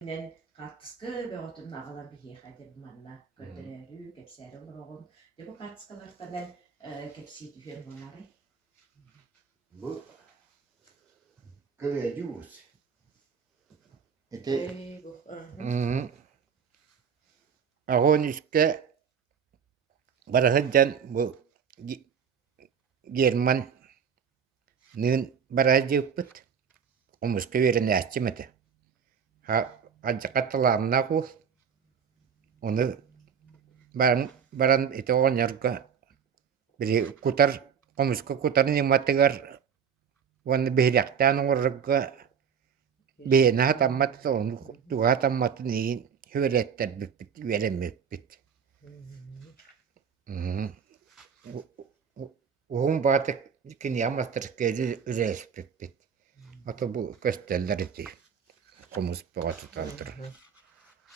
Мен картыскы бөгөтүн агалар бихиха деп манна көтөрөрү кепсәре олорогун деп картыскалардан кепси түһен болары. Bu kıvırcığız. Ete Bu. ağın üstte barahıcan bu German'ın barahıcı pıt. Omuska verin açımıdı. Ha acı katılarına kul. Onu baran ete oynarga biri kutar omuska kutar nimatıgar onu behraktan orga beyna hatammat onu duha hatammat ni hüretler bit veremepit. Ohun batık kini amastır kedi üreşpit. Ata bu kösteller eti. Komus pagat tutaldır.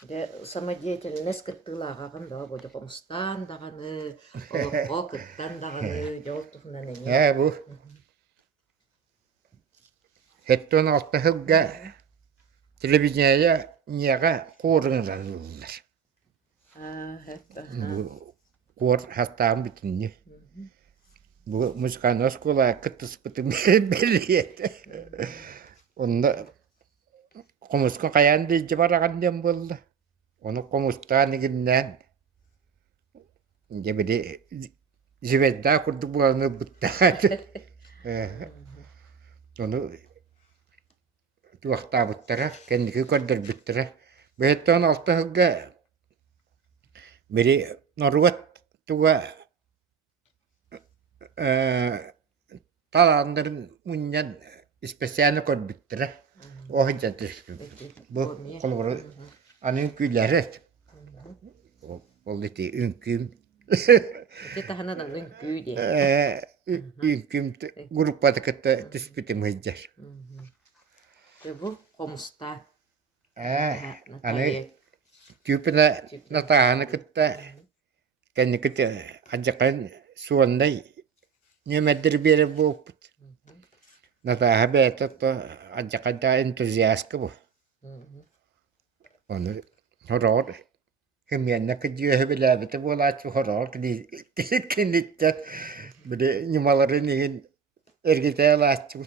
De самодеятельность кыттылагаган да боду комстан даганы, олокко кыттан даганы жол тухунан эне. Bu hetton altta hıgga televizyaya niyaga korunlar olurlar. Bu kor hastam bitinni. Bu muskana skola kıtıs bitim beliyet. Onda komuska kayan diye baragan dem boldu. Onu komustan ginden gebedi jivedda kurdu bulanı buttat. Onu tuakta buttara kendiki kodder buttara. Beton altta hıgga biri norvat tuga talanların munyan ispesyalini kod buttara. O hıcatır. Bu kolları anın külleri. Oldu ki ünküm. Te tahanadan ünkyy diye. Ünküm gruppada kıtta tüspitim hıcar. De bu komsta. Anı tüpüne natahanı kıtta kendi kıtta acıkan suanday nömedir biri bu. Nataha betet acıkan da entuziastkı bu. Onu horor. Hemyenle kıcıyor hebelabete bu laçı horor kinitte bir numaları neyin ergiteye laçı.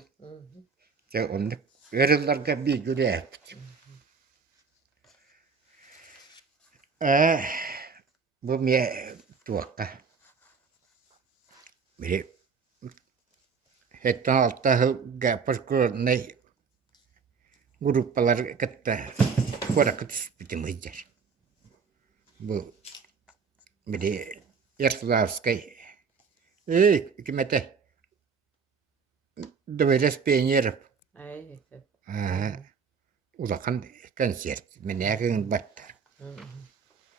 Onu verirlerge bir güle yaptı. Bu miye tuakka. Biri hetten altta gapır kurunay gruplar katta kurakı tüspitim hıcar. Bu biri Yarslavskay. Hükümete döveriz peynirip. Ulakan konsert. Menägin battar.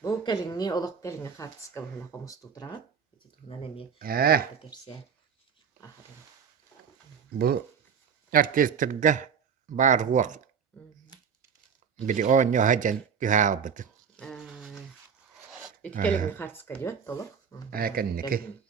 Bu kelingi olak kelingi kартыска бала комусту турат. Tuhundan emi. Kepse. Bu orkestrga bar huak. Biri onyo hajan tühaabıtı. Kelingi kартыска diyor tolok. Kendiki.